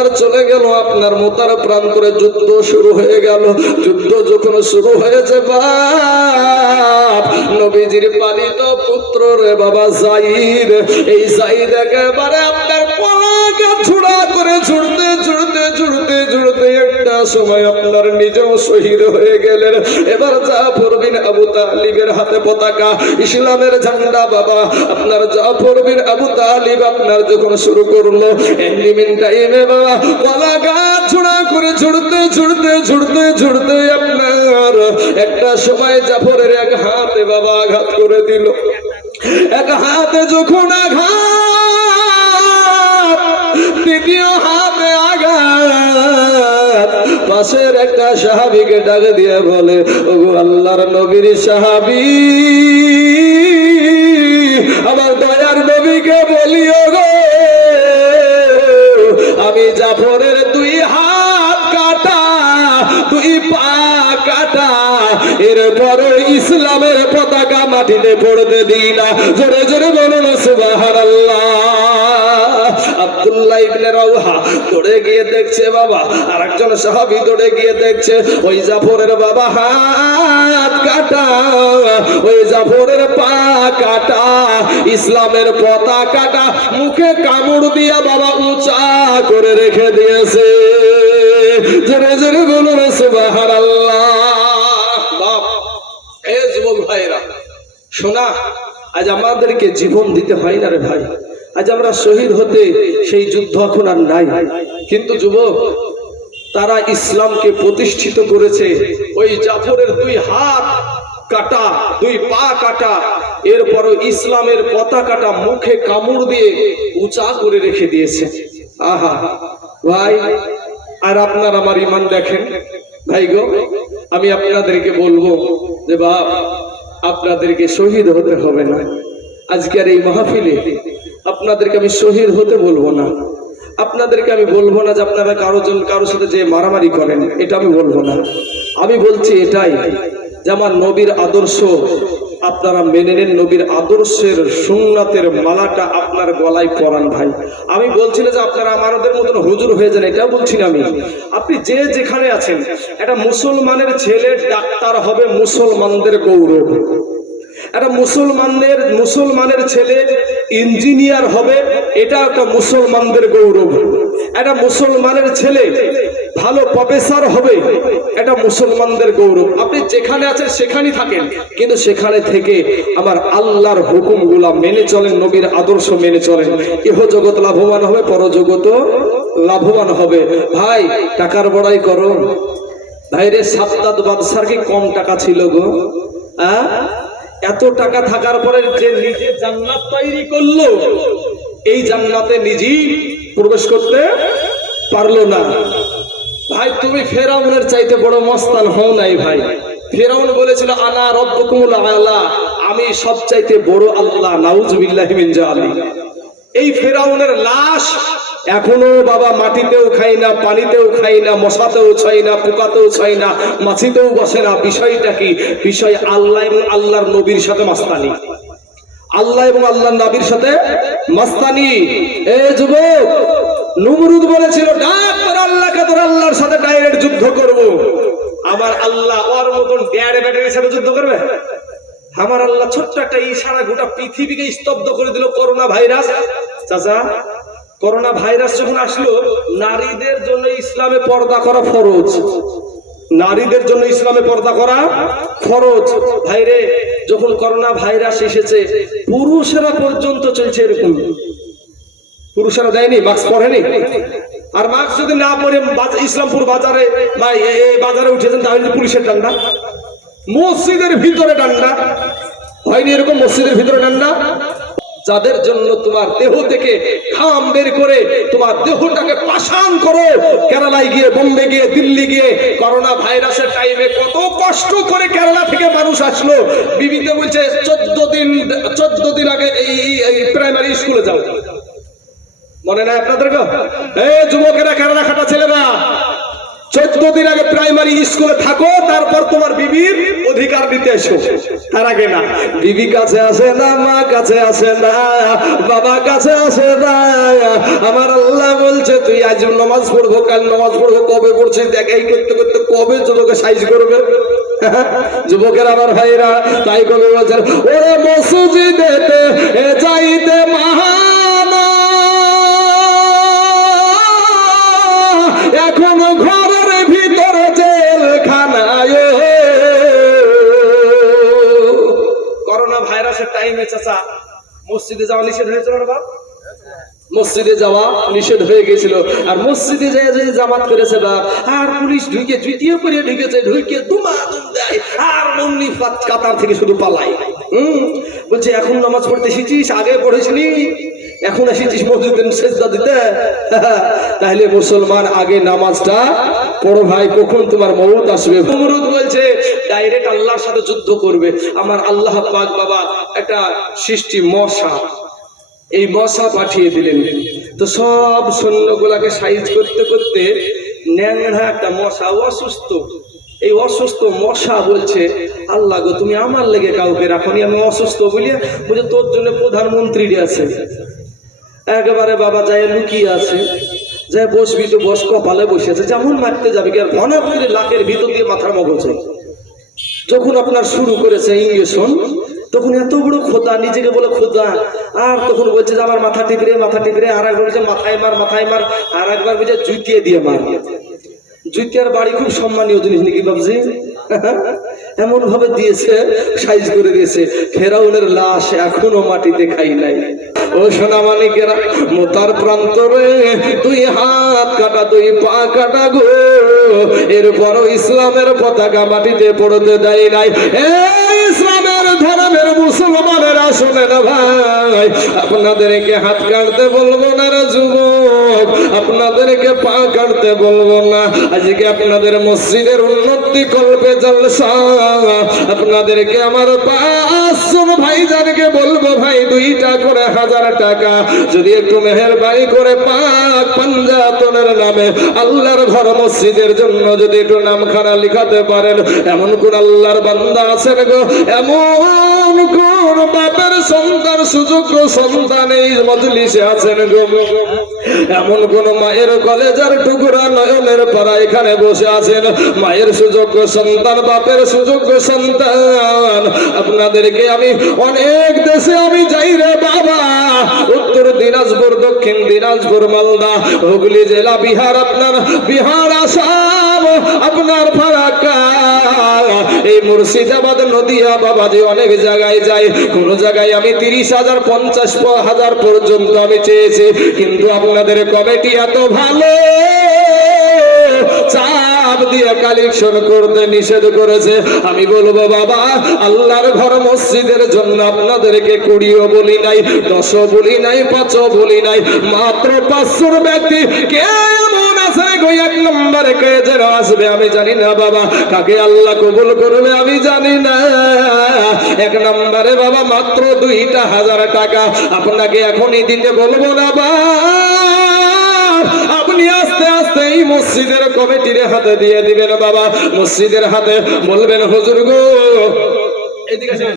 হাজার চলে গেল, আপনার মোতার প্রান্তরে যুদ্ধ শুরু হয়ে গেল। যুদ্ধ যখন শুরু হয়েছে, বাপ, নবীজির পালিত পুত্র রে বাবা জাইদ। এই জাইদ একেবারে আপনার পলাকে ছুড়া করে ছুটতে একটা সময় আপনার নিজেও শহীদ হয়ে গেলেন। এবার জাফর বিন আবু তালিবের হাতে পতাকা, ইসলামের ঝান্ডা বাবা, আপনার জাফর বিন আবু তালিব আপনার যখন শুরু করল একটা সময় জাফরের এক হাতে বাবা আঘাত করে দিল। এক হাতে যখন আঘাত, দ্বিতীয় হাতে আঘাত পাশের একটা সাহাবিকে ডাকে দিয়ে বলে, ওগো আল্লাহর নবীর সাহাবি, আমার দয়ার নবীকে বলিও গো আমি জাফরের দুই হাত কাটা, দুই পা কাটা এরপর ইসলামের পতাকা মাটিতে পড়তে দিই না। জোরে জোরে বলুন সুবাহার আব্দুল্লাহ ইবনে দৌড়ে গিয়ে দেখছে বাবা আর একজন সাহাবি দৌড়ে গিয়ে দেখছে, ওই জাফরের বাবা হাত কাটা, ওই জাফরের পা কাটা, ইসলামের পতাকাটা মুখে কামড় দিয়া বাবা উঁচা করে রেখে দিয়েছে। জোরে জোরে বলুন বাপ, এ ভাইরা শোনা, আজ আমাদেরকে জীবন দিতে হয় না রে ভাই। আজ আমরা শহীদ হতে সেই যুদ্ধ এখন আর নাই। কিন্তু যুবক, তারা ইসলামকে প্রতিষ্ঠিত করেছে। ওই জাফরের দুই হাত কাটা, দুই পা কাটা, এরপরও ইসলামের পতাকাটা মুখে কামড় দিয়ে উঁচা করে রেখে দিয়েছে। আহা, ভাই, আর আপনার আমার ইমান দেখেন? ভাই গো, আমি আপনাদেরকে বলব যে বাপ, আপনাদেরকে শহীদ হতে হবে না। আজকের এই মাহফিলে আপনাদেরকে আমি শহীদ হতে বলব না। আপনাদেরকে আমি বলব না যে আপনারা কারও জন, কারোর সাথে যে মারামারি করেন, এটা আমি বলব না। আমি বলছি এটাই যে আমার নবীর আদর্শ, আপনারা মেনে নেন নবীর আদর্শের সুন্নাতের মালাটা আপনার গলায় পরান ভাই। আমি বলছি না যে আপনারা আমাদের মতন হুজুর হয়ে যান, এটাও বলছি না আমি। আপনি যে যেখানে আছেন, একটা মুসলমানের ছেলে ডাক্তার হবে মুসলমানদের গৌরব। একটা মুসলমানদের, মুসলমানের ছেলে ইঞ্জিনিয়ার হবে, এটা একটা মুসলমানদের গৌরব। একটা মুসলমানের ছেলে ভালো প্রফেসর হবে, এটা মুসলমানদের গৌরব। আপনি যেখানে আছেন সেখানেই থাকেন, কিন্তু সেখানে থেকে আমার আল্লাহর হুকুমগুলা মেনে চলেন, নবীর আদর্শ মেনে চলেন। ইহ জগৎ লাভবান হবে, পরজগৎ লাভবান হবে। ভাই, টাকার বড়াই করো। ভাইরে সাপ্তাদ বাদশার কি কম টাকা ছিল গো? হ্যাঁ এত টাকা থাকার পরে যে নিজে জান্নাত তৈরি করল, এই জান্নাতে নিজেই প্রবেশ করতে পারল না। ভাই, তুমি ফেরাউনের চাইতে বড় মস্তান হও নাই ভাই। ফেরাউন বলেছিল, আনা রব্বকুমুল আলা আমি সব চাইতে বড় আল্লাহ নাউজ নাউজুবিল্লাহি মিন জালিম এই ফেরাউনের লাশ এখনও বাবা মাটিতেও খাই না, পানিতেও খাই না, মশাতেও ছাই না, পোকাতেও ছাই না, মাছিতেও বসে না। বিষয়টা কি? বিষয় আল্লাহ এবং আল্লাহর নবীর সাথে মাস্তানি। আল্লাহ এবং আল্লাহর নবীর সাথে মাস্তানি। এ যুবক, নমরুদ বলেছিল, ডাক তোর আল্লাহকে, তোর আল্লাহর সাথে ডাইরেক্ট যুদ্ধ করব। আমার আল্লাহ ওর মতন ড্যাড ব্যাটারির সাথে যুদ্ধ করবে? আমার আল্লাহ ছোট্ট একটা ইশারা গোটা পৃথিবীকে স্তব্ধ করে দিল, করোনা ভাইরাস, চাচা করোনা ভাইরাস যখন আসলো, নারীদের জন্য ইসলামে পর্দা করা ফরজ। নারীদের জন্য ইসলামে পর্দা করা ফরজ। ভাইরে, যখন করোনা ভাইরাস এসেছে, পুরুষেরা পর্যন্ত চলছে এরকম। পুরুষেরা দেয়নি, মাস্ক পরেনি। আর মাস্ক যদি না পরে ইসলামপুর বাজারে বা এই বাজারে উঠেছেন, তাহলে পুলিশের ডান্ডা। মসজিদের ভিতরে ডান্ডা। হয়নি এরকম মসজিদের ভিতরে ডান্ডা? যাদের জন্য তোমার দেহ থেকে খাম বের করে তোমার দেহটাকে পাশান করো। কেরালায় গিয়ে, বোম্বে গিয়ে, দিল্লি গিয়ে করোনা ভাইরাসের টাইমে কত কষ্ট করে কেরালা থেকে মানুষ আসলো। বিবিতে বলছে, চোদ্দ দিন চোদ্দ দিন আগে এই প্রাইমারি স্কুলে যাও। মনে নাই আপনাদের এই যুবকেরা কেরালা খাটা ছেলেরা চোদ্দ দিন আগে প্রাইমারি স্কুলে থাকো, তারপর তোমার বিবির অধিকার নিতে এসো। তার আগে না। বিবি কাছে আসে না, মা কাছে আসে না, বাবা কাছে আসে না। আমার আল্লাহ বলছে, তুই আজ নামাজ পড়ব, কাল নামাজ পড়ব, কবে পড়ছিস? দেখ, এই করতে করতে কবে তোকে সাইজ করবে? যুবকের আমার ভাইরা, তাই কবে বলছেন, ওরে মসজিদেতে যাইতে মাহানা এখনও ঘরের টাইমে চাচা, মসজিদে যাওয়া নিষেধ হয়েছিল না মসজিদে যাওয়া নিষেধ হয়ে গেছিল। আর মসজিদে যায় যে জামাত করেছে বা আর পুলিশ ঢুকে তৃতীয় করে ঢুকেছে, ঢুকে দুমা দুম দেয়, আর অমনি কাতার থেকে শুধু পালাই হুম? বলছে, এখন নামাজ পড়তে শিখিস আগে পড়েছিলি? এখন এসেছিস মসজিদে সেজদা দিতে? তাহলে মুসলমান আগে নামাজটা পড়ো ভাই, কখন তোমার মৌত আসবে? নমরুদ বলছে, ডাইরেক্ট আল্লাহর সাথে যুদ্ধ করবে। আমার আল্লাহ পাক বাবা একটা সৃষ্টি মশা। এই মশা পাঠিয়ে দিলেন। তো সব সৈন্যগুলাকে সাইজ করতে করতে ন্যাংরা একটা মশা, অসুস্থ। এই অসুস্থ মশা বলছে, আল্লাহ গো, তুমি আমার লেগে কাউকে রাখনি, আমি অসুস্থ বলিয়া বলছে, তোর জন্য প্রধানমন্ত্রী আছে। একেবারে বাবা যায় লুকিয়ে আছে। যায়, বসবি তো, বস, কপালে বসে আছে যেমন মারতে যাবে আর ঘন করে লাখের ভিতর দিয়ে মাথার মগজে? যখন আপনার শুরু করেছে ইঞ্জেকশন তখন এত বড় খোদা, নিজেকে বলে খোদা। আর তখন বলছে যে, আমার মাথা টিপরে মাথা টিপরে আর একবার বলছে, মাথায় মার মাথায় মার। আর একবার বলছে, জুতিয়ে দিয়ে মার। জুতিয়ার বাড়ি খুব সম্মানীয় জিনিস নাকি বাবজি এমন ভাবে দিয়েছে, সাইজ করে দিয়েছে। ফেরাউনের লাশ এখনও মাটিতে খাই নাই। ও সোনা মানিকেরা মোতার প্রান্তরে তুই হাত কাটা, দুই পা কাটা গো। এরপরও ইসলামের পতাকা মাটিতে পড়তে দেয় নাই। ধর্মের মুসলমানের আসলে না ভাই। আপনাদেরকে হাত কাটতে বলব না যুবক। আপনাদেরকে পা কাটতে বলব না। আজকে আপনাদের মসজিদের উন্নতি কল্পে জলসা। আপনাদেরকে আমার পাঁচজন ভাইজানকে বলব ভাই, দুইটা করে হাজার টাকা। যদি একটু মেহেরবানি করে পাক পাঞ্জাতনের নামে আল্লাহর ঘর মসজিদের জন্য যদি একটু নামখানা লিখাতে পারেন, এমন কোন আল্লাহর বান্দা আছেন গো? এমন কোন বাপের সন্তান, সুযোগ্য সন্তান এই মজলিসে আছেন গো? এমন কোন মায়ের কলেজার টুকরা নয়নের পাড়া এখানে বসে আছেন। মায়ের সুযোগ্য সন্তান, বাপের সুযোগ্য সন্তান। আপনাদেরকে আমি অনেক দেশে আমি যাই রে বাবা। উত্তর দিনাজপুর, দক্ষিণ দিনাজপুর, মালদা, হুগলি জেলা, বিহার আপনার, বিহার, আসাম, আপনার ফারাক্কা। এই মুর্শিদাবাদ নদিয়া যে অনেক জায়গায় যায়, কোন জায়গায় আমি তিরিশ হাজার, পঞ্চাশ হাজার পর্যন্ত আমি চেয়েছি, কিন্তু আপনাদের কমিটি এত ভালো। দিয়ে কালেকশন করতে নিষেধ করেছে। আমি বলব, বাবা, আল্লাহর ঘর মসজিদের জন্য আপনাদেরকে কুড়িও বলি নাই, দশও বলি নাই, পাঁচও বলি নাই, মাত্র পাঁচশোর ব্যক্তি কে এক নম্বরে কে যেন আসবে? আমি জানি না, বাবা, কাকে আল্লাহ কবুল করবে আমি জানি না। এক নম্বরে, বাবা, মাত্র দুইটা হাজার টাকা। আপনাকে এখনই দিতে বলব না, বাবা। আপনি আস্তে আস্তে এই মসজিদের কমিটির হাতে দিয়ে দিবেন বাবা মসজিদের হাতে বলবেন, হুজুর গো এদিকে।